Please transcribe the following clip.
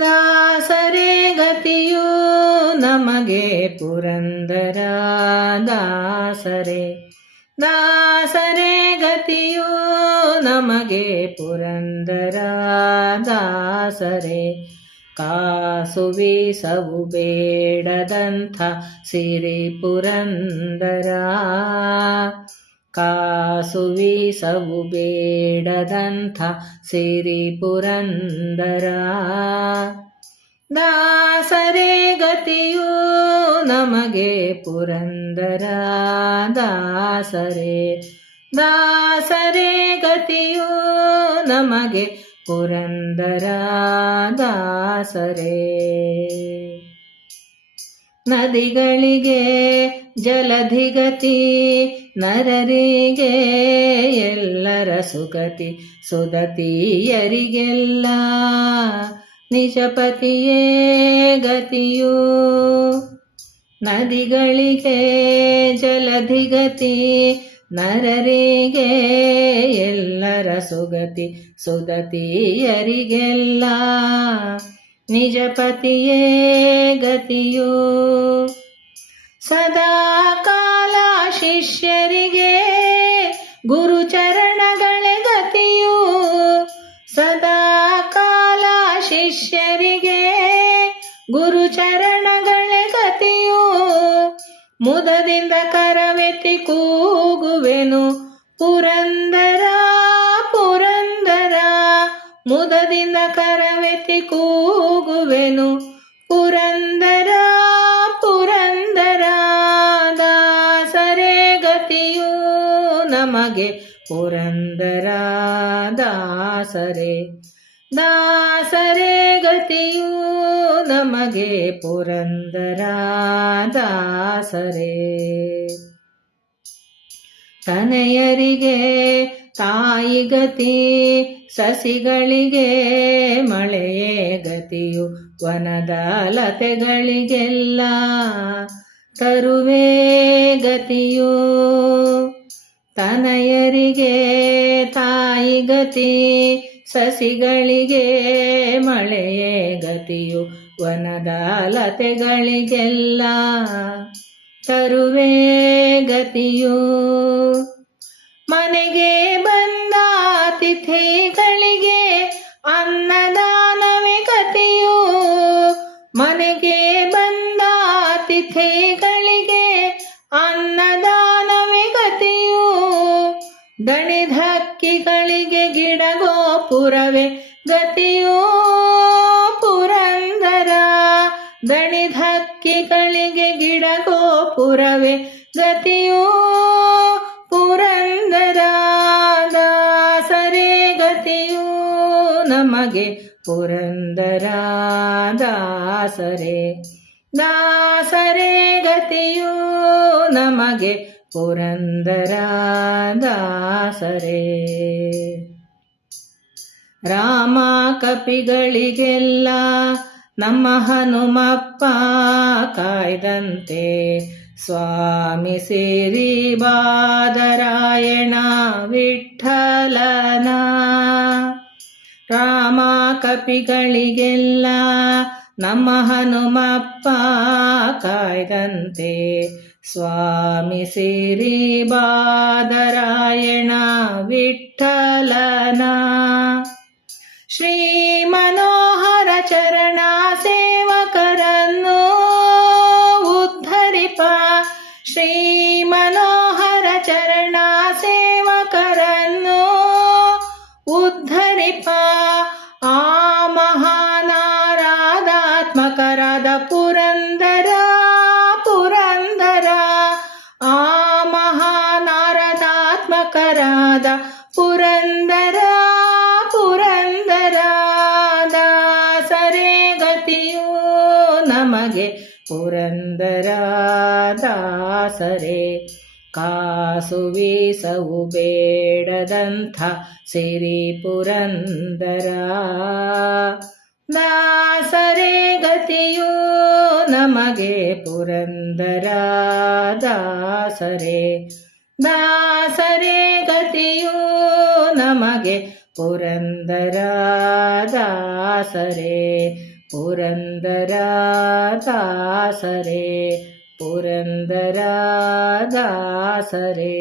ದಾಸರೇ ಗತಿಯು ನಮಗೆ ಪುರಂದರ ದಾಸರೇ. ದಾಸರೇ ಗತಿಯು ನಮಗೆ ಪುರಂದರ ದಾಸರೇ. ಕಾಸುವಿಸವು ಬೇಡದಂಥ ಸಿರಿ ಪುರಂದರ. ಕಾಸುವಿಸವು ಬೇಡದಂಥ ಸಿರಿ ಪುರಂದರ ದಾಸರೇ ಗತಿಯು ನಮಗೆ ಪುರಂದರ. ದಾಸರೇ ದಾಸರೇ ಗತಿಯು ನಮಗೆ ಪುರಂದರ. ದಾಸರೇ. ನದಿಗಳಿಗೆ ಜಲಧಿಗತಿ ನರರಿಗೆ ಎಲ್ಲರ ಸುಗತಿ ಸುಗತಿಯರಿಗೆಲ್ಲ ನಿಜಪತಿಯೇ ಗತಿಯು. ನದಿಗಳಿಗೆ ಜಲಧಿಗತಿ ನರರಿಗೆ ಎಲ್ಲರ ಸುಗತಿ ಸುದತಿಯರಿಗೆಲ್ಲ ನಿಜಪತಿಯೇ ಗತಿಯು ಸದಾ ಕಾಲ ಶಿಷ್ಯರಿಗೆ ಗುರುಚರಣಗಳೇ ಗತಿಯು ಸದಾ ಕಾಲ ಶಿಷ್ಯರಿಗೆ ಗುರುಚರಣಗಳೇ ಗತಿಯು ಮುದದಿಂದ ಕರವೆತ್ತಿ ಕೂಗುವೆನು ಪುರಂದರ ಮುದದಿಂದ ಕರವೆತ್ತಿ ಕೂಗುವೆನು. ಪುರಂದರ ಪುರಂದರ, ದಾಸರೇ ಗತಿಯೂ ನಮಗೆ. ಪುರಂದರ, ದಾಸರೇ ದಾಸರೇ ಗತಿಯು ನಮಗೆ. ಪುರಂದರ, ದಾಸರೇ, ತನೆಯರಿಗೆ ತಾಯಿ ಗತಿ, ಸಸಿಗಳಿಗೆ ಮಳೆಯೇ ಗತಿಯು, ವನದ ಲತೆಗಳಿಗೆಲ್ಲ ತರುವೇ ಗತಿಯು. ತನಯರಿಗೆ ತಾಯಿ ಗತಿ, ಸಸಿಗಳಿಗೆ ಮಳೆಯೇ ಗತಿಯು, ವನದ ಲತೆಗಳಿಗೆಲ್ಲ ತರುವೇ ಗತಿಯು. ಮನೆಗೆ ಬಂದ ಅತಿಥಿಗಳಿಗೆ ಅನ್ನದಾನವೇ ಕಥೆಯು. ಮನೆಗೆ ಬಂದ ಅತಿಥಿಗಳಿಗೆ ಅನ್ನದಾನವೇ ಕಥೆಯು. ದಣಿಧಕ್ಕಿಗಳಿಗೆ ಗಿಡಗೋಪುರವೇ ಗತಿಯು. ಪುರಂದರ ದಣಿಧಕ್ಕಿಗಳಿಗೆ ಗಿಡಗೋಪುರವೇ ಗತಿಯು. ಗತಿಯು ನಮಗೆ ಪುರಂದರ ದಾಸರೇ ದಾಸರೇ ಗತಿಯೂ ನಮಗೆ ಪುರಂದರ ದಾಸರೇ ರಾಮ ಕಪಿಗಳಿಗೆಲ್ಲ ನಮ್ಮ ಹನುಮಪ್ಪ ಕಾಯ್ದಂತೆ. ಸ್ವಾಮಿ ಸಿರಿ ಬಾದರಾಯಣ ವಿಠಲನ. ಕಪಿಗಳಿಗೆಲ್ಲ ನಮ್ಮ ಹನುಮಪ್ಪ ಕಾಯ್ದಂತೆ. ಸ್ವಾಮಿ ಸಿರಿ ಬಾದರಾಯಣ ವಿಠಲನ. ಶ್ರೀ ಮನೋಹರ ಚರಣ ಸೇವಕರನ್ನು ಉದ್ಧರಿಪ. ಶ್ರೀ ಮನೋಹರ ಚರಣ ಸೇವಕರನ್ನು ಉದ್ಧರಿಪ. ಪುರಂದರ ಪುರಂದರ ದಾಸರೇ ಗತಿಯೋ ನಮಗೆ ಪುರಂದರ ದಾಸರೇ. ಕಾಸು ವೀಸವು ಬೇಡದಂಥ ಸಿರಿ ಪುರಂದರ ದಾಸರೆ ಗತಿಯು ನಮಗೆ ಪುರಂದರ ದಾಸರೇ. ದಾಸರೇ ಗತಿಯು ನಮಗೆ ಪುರಂದರ ದಾಸರೇ ಪುರಂದರ ದಾಸರೇ ಪುರಂದರ ದಾಸರೇ.